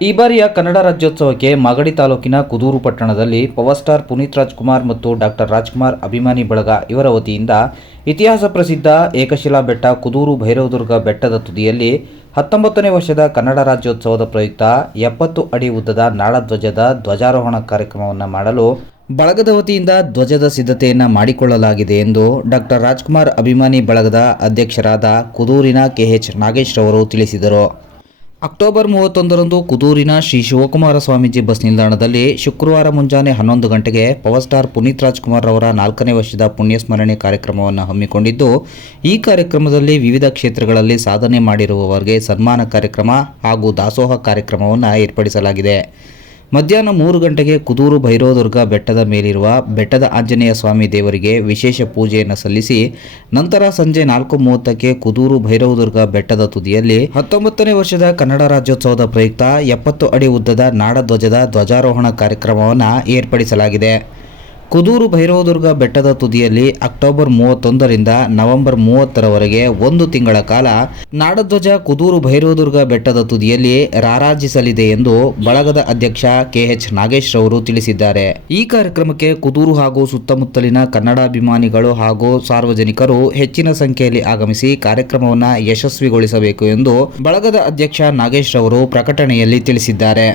ಈ ಬಾರಿಯ ಕನ್ನಡ ರಾಜ್ಯೋತ್ಸವಕ್ಕೆ ಮಾಗಡಿ ತಾಲೂಕಿನ ಕುದೂರು ಪಟ್ಟಣದಲ್ಲಿ ಪವರ್ ಸ್ಟಾರ್ ಪುನೀತ್ ರಾಜ್ಕುಮಾರ್ ಮತ್ತು ಡಾಕ್ಟರ್ ರಾಜ್ಕುಮಾರ್ ಅಭಿಮಾನಿ ಬಳಗ ಇವರ ವತಿಯಿಂದ ಇತಿಹಾಸ ಪ್ರಸಿದ್ಧ ಏಕಶಿಲಾ ಬೆಟ್ಟ ಕುದೂರು ಭೈರವದುರ್ಗ ಬೆಟ್ಟದ ತುದಿಯಲ್ಲಿ ಹತ್ತೊಂಬತ್ತನೇ ವರ್ಷದ ಕನ್ನಡ ರಾಜ್ಯೋತ್ಸವದ ಪ್ರಯುಕ್ತ ಎಪ್ಪತ್ತು ಅಡಿ ಉದ್ದದ ನಾಡಧ್ವಜದ ಧ್ವಜಾರೋಹಣ ಕಾರ್ಯಕ್ರಮವನ್ನು ಮಾಡಲು ಬಳಗದ ವತಿಯಿಂದ ಧ್ವಜದ ಸಿದ್ಧತೆಯನ್ನು ಮಾಡಿಕೊಳ್ಳಲಾಗಿದೆ ಎಂದು ಡಾಕ್ಟರ್ ರಾಜ್ಕುಮಾರ್ ಅಭಿಮಾನಿ ಬಳಗದ ಅಧ್ಯಕ್ಷರಾದ ಕುದೂರಿನ ಕೆಎಚ್ ನಾಗೇಶ್ ರವರು ತಿಳಿಸಿದರು. ಅಕ್ಟೋಬರ್ ಮೂವತ್ತೊಂದರಂದು ಕುದೂರಿನ ಶ್ರೀ ಶಿವಕುಮಾರ ಸ್ವಾಮೀಜಿ ಬಸ್ ನಿಲ್ದಾಣದಲ್ಲಿ ಶುಕ್ರವಾರ ಮುಂಜಾನೆ ಹನ್ನೊಂದು ಗಂಟೆಗೆ ಪವರ್ ಸ್ಟಾರ್ ಪುನೀತ್ ರಾಜ್ಕುಮಾರ್ ಅವರ ನಾಲ್ಕನೇ ವರ್ಷದ ಪುಣ್ಯಸ್ಮರಣೆ ಕಾರ್ಯಕ್ರಮವನ್ನು ಹಮ್ಮಿಕೊಂಡಿದ್ದು, ಈ ಕಾರ್ಯಕ್ರಮದಲ್ಲಿ ವಿವಿಧ ಕ್ಷೇತ್ರಗಳಲ್ಲಿ ಸಾಧನೆ ಮಾಡಿರುವವರಿಗೆ ಸನ್ಮಾನ ಕಾರ್ಯಕ್ರಮ ಹಾಗೂ ದಾಸೋಹ ಕಾರ್ಯಕ್ರಮವನ್ನು ಏರ್ಪಡಿಸಲಾಗಿದೆ. ಮಧ್ಯಾಹ್ನ ಮೂರು ಗಂಟೆಗೆ ಕುದೂರು ಭೈರೋದುರ್ಗ ಬೆಟ್ಟದ ಮೇಲಿರುವ ಬೆಟ್ಟದ ಆಂಜನೇಯ ಸ್ವಾಮಿ ದೇವರಿಗೆ ವಿಶೇಷ ಪೂಜೆಯನ್ನು ಸಲ್ಲಿಸಿ, ನಂತರ ಸಂಜೆ ನಾಲ್ಕು ಮೂವತ್ತಕ್ಕೆ ಕುದೂರು ಭೈರವದುರ್ಗ ಬೆಟ್ಟದ ತುದಿಯಲ್ಲಿ ಹತ್ತೊಂಬತ್ತನೇ ವರ್ಷದ ಕನ್ನಡ ರಾಜ್ಯೋತ್ಸವದ ಪ್ರಯುಕ್ತ ಎಪ್ಪತ್ತು ಅಡಿ ಉದ್ದದ ನಾಡಧ್ವಜದ ಧ್ವಜಾರೋಹಣ ಕಾರ್ಯಕ್ರಮವನ್ನು ಏರ್ಪಡಿಸಲಾಗಿದೆ. ಕುದೂರು ಭೈರವದುರ್ಗ ಬೆಟ್ಟದ ತುದಿಯಲ್ಲಿ ಅಕ್ಟೋಬರ್ ಮೂವತ್ತೊಂದರಿಂದ ನವೆಂಬರ್ ಮೂವತ್ತರವರೆಗೆ ಒಂದು ತಿಂಗಳ ಕಾಲ ನಾಡಧ್ವಜ ಕುದೂರು ಭೈರವದುರ್ಗ ಬೆಟ್ಟದ ತುದಿಯಲ್ಲಿ ರಾರಾಜಿಸಲಿದೆ ಎಂದು ಬಳಗದ ಅಧ್ಯಕ್ಷ ಕೆಎಚ್ ನಾಗೇಶ್ ರವರು ತಿಳಿಸಿದ್ದಾರೆ. ಈ ಕಾರ್ಯಕ್ರಮಕ್ಕೆ ಕುದೂರು ಹಾಗೂ ಸುತ್ತಮುತ್ತಲಿನ ಕನ್ನಡಾಭಿಮಾನಿಗಳು ಹಾಗೂ ಸಾರ್ವಜನಿಕರು ಹೆಚ್ಚಿನ ಸಂಖ್ಯೆಯಲ್ಲಿ ಆಗಮಿಸಿ ಕಾರ್ಯಕ್ರಮವನ್ನು ಯಶಸ್ವಿಗೊಳಿಸಬೇಕು ಎಂದು ಬಳಗದ ಅಧ್ಯಕ್ಷ ನಾಗೇಶ್ ರವರು ಪ್ರಕಟಣೆಯಲ್ಲಿ ತಿಳಿಸಿದ್ದಾರೆ.